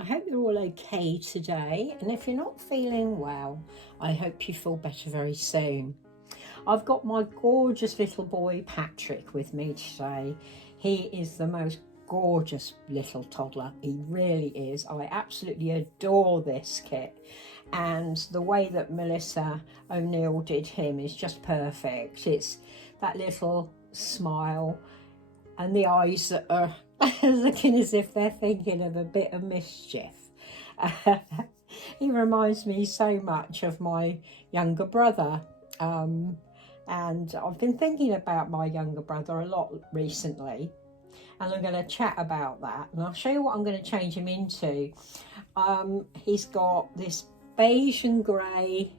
I hope you're all okay today, and if you're not feeling well, I hope you feel better very soon. I've got my gorgeous little boy Patrick with me today. He is the most gorgeous little toddler, he really is. I absolutely adore this kit, and the way that Melissa O'Neill did him is just perfect. It's that little smile and the eyes that are looking as if they're thinking of a bit of mischief. He reminds me so much of my younger brother. And I've been thinking about my younger brother a lot recently, and I'm going to chat about that, and I'll show you what I'm going to change him into. He's got this beige and grey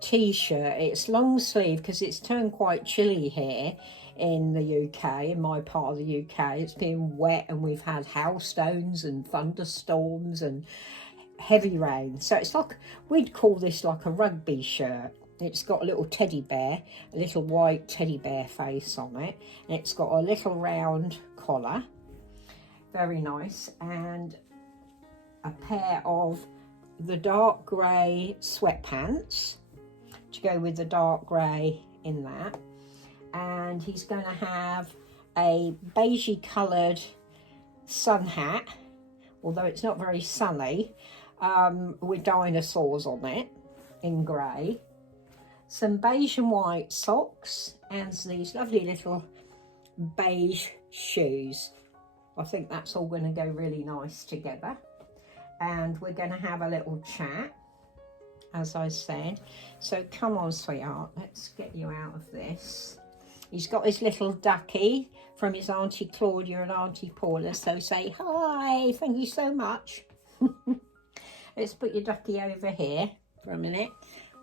t-shirt. It's long sleeve because it's turned quite chilly here in the UK, in my part of the UK. It's been wet and we've had hailstones and thunderstorms and heavy rain, so it's like, we'd call this like a rugby shirt. It's got a little teddy bear, a little white teddy bear face on it, and it's got a little round collar, very nice, and a pair of the dark grey sweatpants to go with the dark grey in that. And he's going to have a beigey coloured sun hat, although it's not very sunny, with dinosaurs on it in grey, some beige and white socks, and these lovely little beige shoes. I think that's all going to go really nice together, and we're going to have a little chat, as I said. So come on, sweetheart, let's get you out of this. He's got his little ducky from his Auntie Claudia and Auntie Paula, so say hi, thank you so much. Let's put your ducky over here for a minute.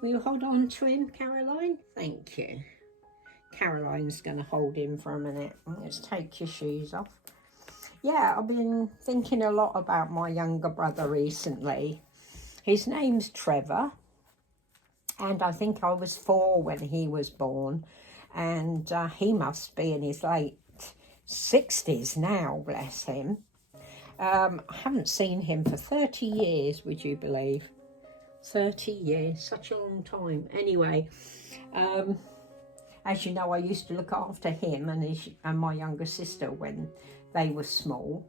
Will you hold on to him, Caroline? Thank you. Caroline's going to hold him for a minute. Let's take your shoes off. Yeah, I've been thinking a lot about my younger brother recently. His name's Trevor, and I think I was 4 when he was born, and he must be in his late 60s now, bless him. I haven't seen him for 30 years, would you believe? 30 years, such a long time. Anyway, as you know, I used to look after him and my younger sister when they were small,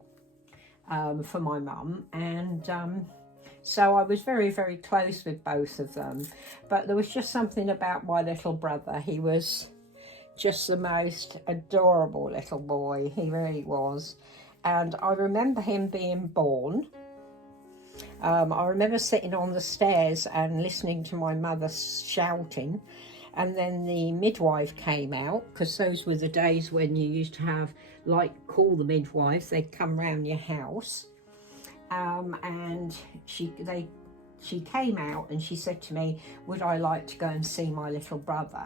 for my mum, and so I was very, very close with both of them. But there was just something about my little brother. He was just the most adorable little boy, he really was. And I remember him being born. I remember sitting on the stairs and listening to my mother shouting, and then the midwife came out, because those were the days when you used to have, call the midwife, they'd come round your house, and she came out and she said to me, would I like to go and see my little brother?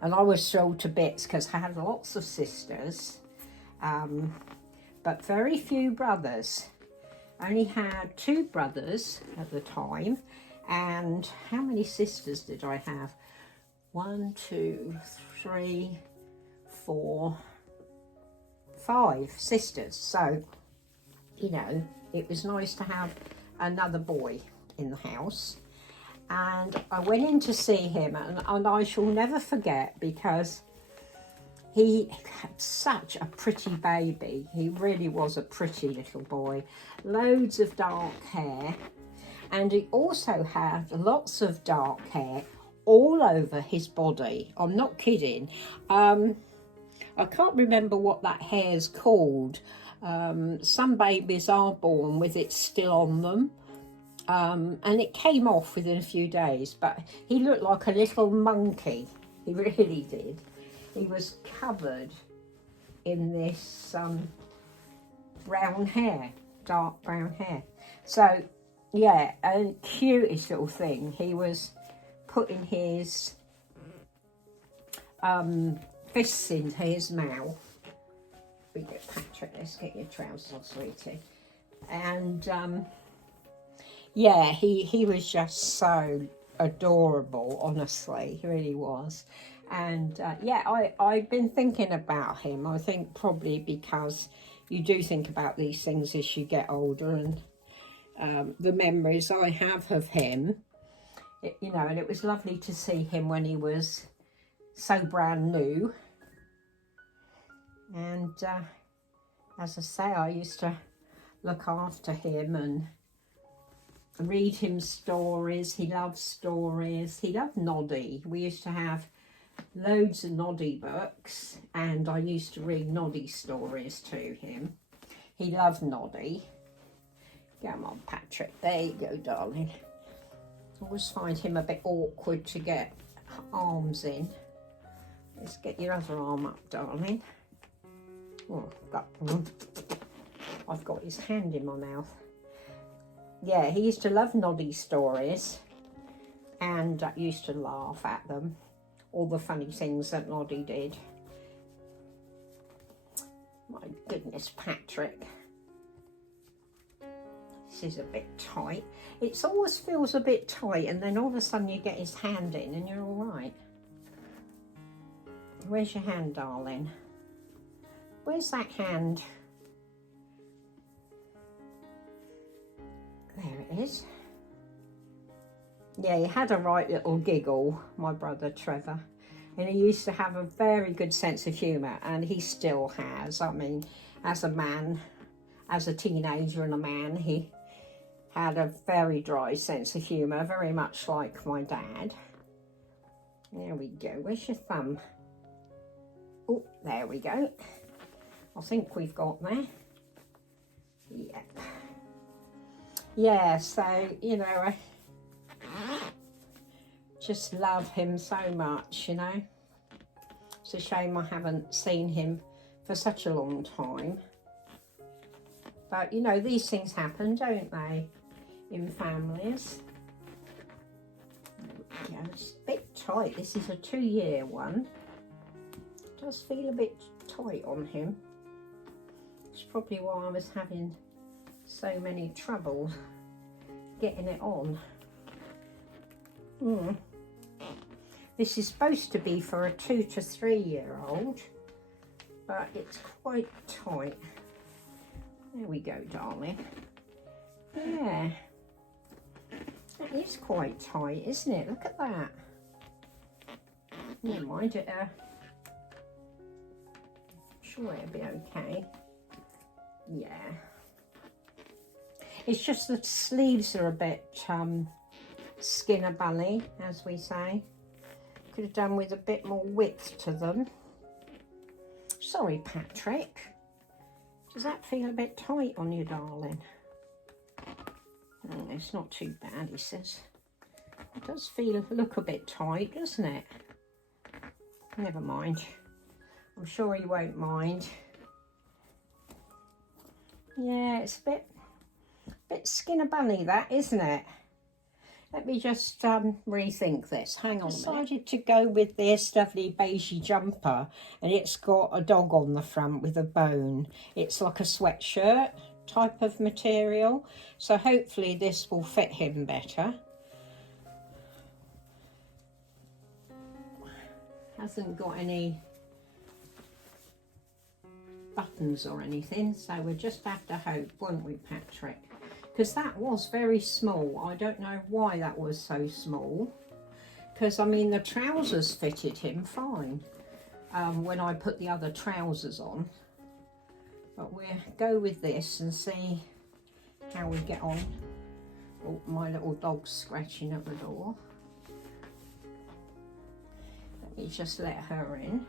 And I was thrilled to bits because I had lots of sisters, but very few brothers. I only had 2 brothers at the time. And how many sisters did I have? 1, 2, 3, 4, 5 sisters. So, you know, it was nice to have another boy in the house. And I went in to see him, and I shall never forget, because he had such a pretty baby. He really was a pretty little boy. Loads of dark hair. And he also had lots of dark hair all over his body. I'm not kidding. I can't remember what that hair's called. Some babies are born with it still on them. And it came off within a few days. But he looked like a little monkey. He really did. He was covered in this brown hair, dark brown hair. So, yeah, a cutest little thing. He was putting his fists into his mouth. We get Patrick, let's get your trousers off, sweetie. And, yeah, he was just so adorable, honestly, he really was. And yeah, I've been thinking about him. I think probably because, you do think about these things as you get older, and the memories I have of him, you know, and it was lovely to see him when he was so brand new. And as I say, I used to look after him and read him stories. He loved stories. He loved Noddy. We used to have loads of Noddy books, and I used to read Noddy stories to him. He loved Noddy. Come on, Patrick. There you go, darling. I always find him a bit awkward to get arms in. Let's get your other arm up, darling. Oh, that one. I've got his hand in my mouth. Yeah, he used to love Noddy stories, and I used to laugh at them. All the funny things that Noddy did. My goodness, Patrick. This is a bit tight. It always feels a bit tight, and then all of a sudden you get his hand in and you're all right. Where's your hand, darling? Where's that hand? There it is. Yeah, he had a right little giggle, my brother Trevor. And he used to have a very good sense of humour, and he still has. I mean, as a man, as a teenager and a man, he had a very dry sense of humour, very much like my dad. There we go. Where's your thumb? Oh, there we go. I think we've got there. Yep. Yeah, so, you know, I just love him so much, you know. It's a shame I haven't seen him for such a long time. But, you know, these things happen, don't they, in families. Yeah, it's a bit tight. This is a 2-year one. It does feel a bit tight on him. It's probably why I was having so many troubles getting it on. This is supposed to be for a 2 to 3 year old, but it's quite tight. There we go, darling. Yeah, that is quite tight, isn't it? Look at that. Never mind it. I'm sure it'll be okay. Yeah. It's just the sleeves are a bit skinner bunny, as we say. Could have done with a bit more width to them. Sorry, Patrick. Does that feel a bit tight on you, darling? Oh, it's not too bad, he says. It does look a bit tight, doesn't it? Never mind. I'm sure he won't mind. Yeah, it's a bit skinner bunny, that, isn't it? Let me just rethink this. Hang on. I decided to go with this lovely beigey jumper, and it's got a dog on the front with a bone. It's like a sweatshirt type of material, so hopefully this will fit him better. Hasn't got any buttons or anything, so we'll just have to hope, won't we, Patrick? Because that was very small. I don't know why that was so small, because I mean the trousers fitted him fine when I put the other trousers on, but we'll go with this and see how we get on. Oh, my little dog's scratching at the door. Let me just let her in.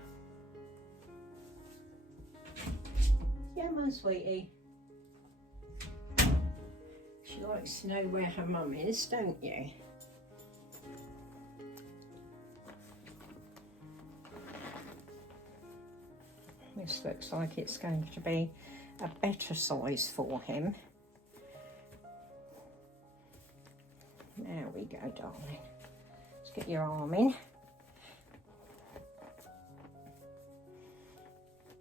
Yeah, my sweetie. She likes to know where her mum is, don't you? This looks like it's going to be a better size for him. There we go, darling. Let's get your arm in.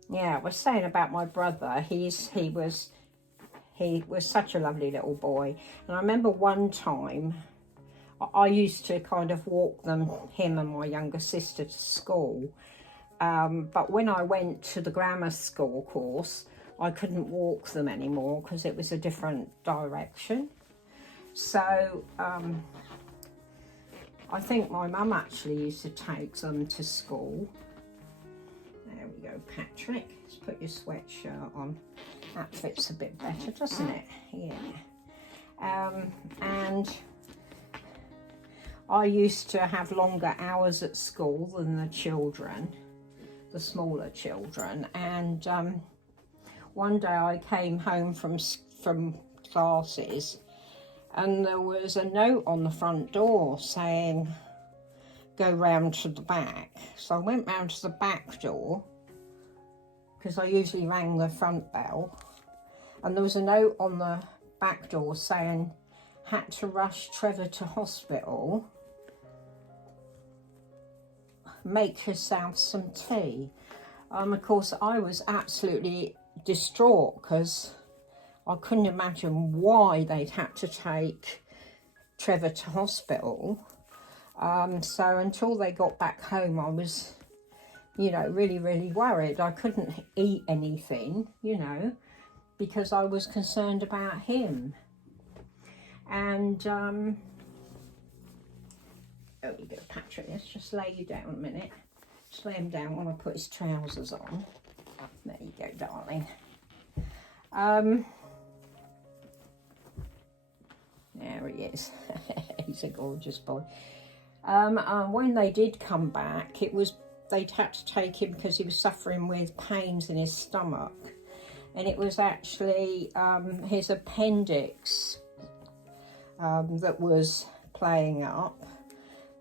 Yeah, I was saying about my brother, he was such a lovely little boy. And I remember one time, I used to kind of walk him and my younger sister to school. But when I went to the grammar school course, I couldn't walk them anymore because it was a different direction. So I think my mum actually used to take them to school. There we go, Patrick. Let's put your sweatshirt on. That fits a bit better, doesn't it? Yeah. And I used to have longer hours at school than the children, the smaller children. And one day I came home from classes, and there was a note on the front door saying, go round to the back. So I went round to the back door, because I usually rang the front bell. And there was a note on the back door saying, had to rush Trevor to hospital. Make yourself some tea. Of course, I was absolutely distraught because I couldn't imagine why they'd had to take Trevor to hospital. So until they got back home, I was, you know, really, really worried. I couldn't eat anything, you know, because I was concerned about him. And there we go, Patrick. Let's just lay you down a minute. Just lay him down while I put his trousers on. There you go, darling. There he is. He's a gorgeous boy. When they did come back, they'd had to take him because he was suffering with pains in his stomach, and it was actually his appendix that was playing up.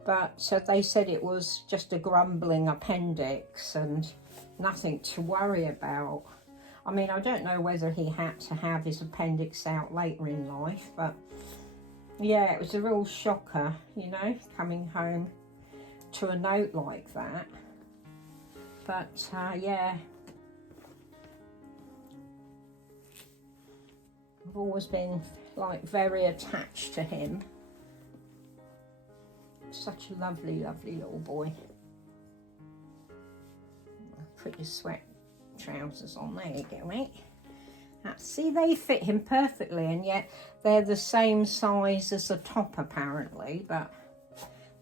But so they said it was just a grumbling appendix and nothing to worry about. I mean, I don't know whether he had to have his appendix out later in life, but yeah, it was a real shocker, you know, coming home to a note like that. But yeah, I've always been like very attached to him. Such a lovely, lovely little boy. Put your sweat trousers on. There you go, mate. See, they fit him perfectly, and yet they're the same size as the top apparently, but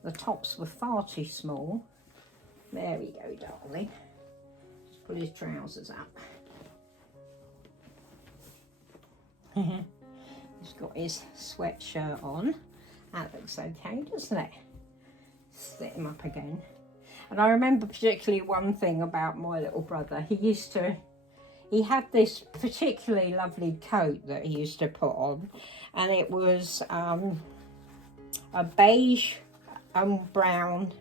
the tops were far too small. There we go, darling. Just put his trousers up. He's got his sweatshirt on. That looks okay, doesn't it? Sit him up again. And I remember particularly one thing about my little brother. He had this particularly lovely coat that he used to put on, and it was a beige and brown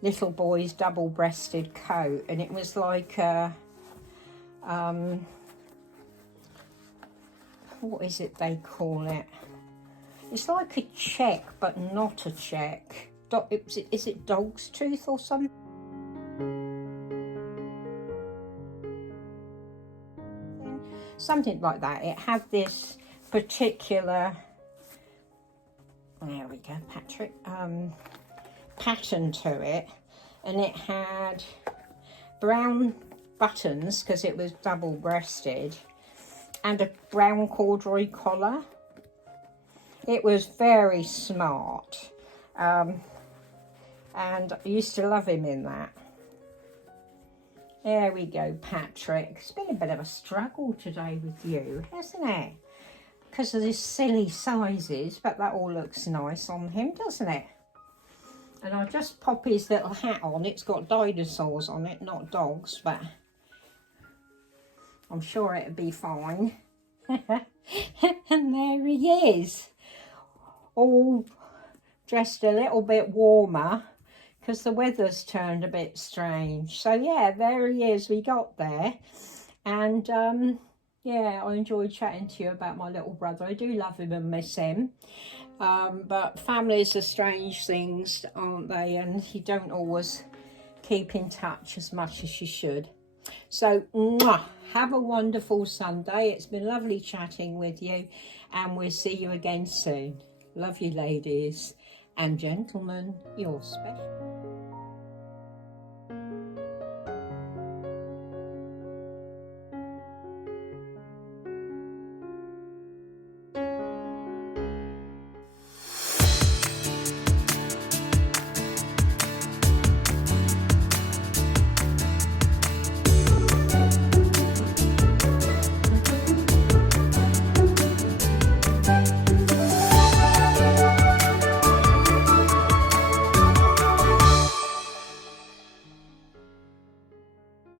little boy's double-breasted coat, and it was like a what is it they call it? It's like a check, but not a check. Is it dog's tooth or something? Something like that. It had this particular, there we go, Patrick, pattern to it, and it had brown buttons because it was double-breasted, and a brown corduroy collar. It was very smart, and I used to love him in that. There we go, Patrick. It's been a bit of a struggle today with you, hasn't it? Because of these silly sizes, but that all looks nice on him, doesn't it? And I'll just pop his little hat on. It's got dinosaurs on it, not dogs, but I'm sure it'll be fine. And there he is, all dressed a little bit warmer because the weather's turned a bit strange. So yeah, there he is. We got there, and yeah, I enjoyed chatting to you about my little brother. I do love him and miss him, but families are strange things, aren't they? And you don't always keep in touch as much as you should. So mwah, have a wonderful Sunday. It's been lovely chatting with you, and we'll see you again soon. Love you, ladies and gentlemen. You're special.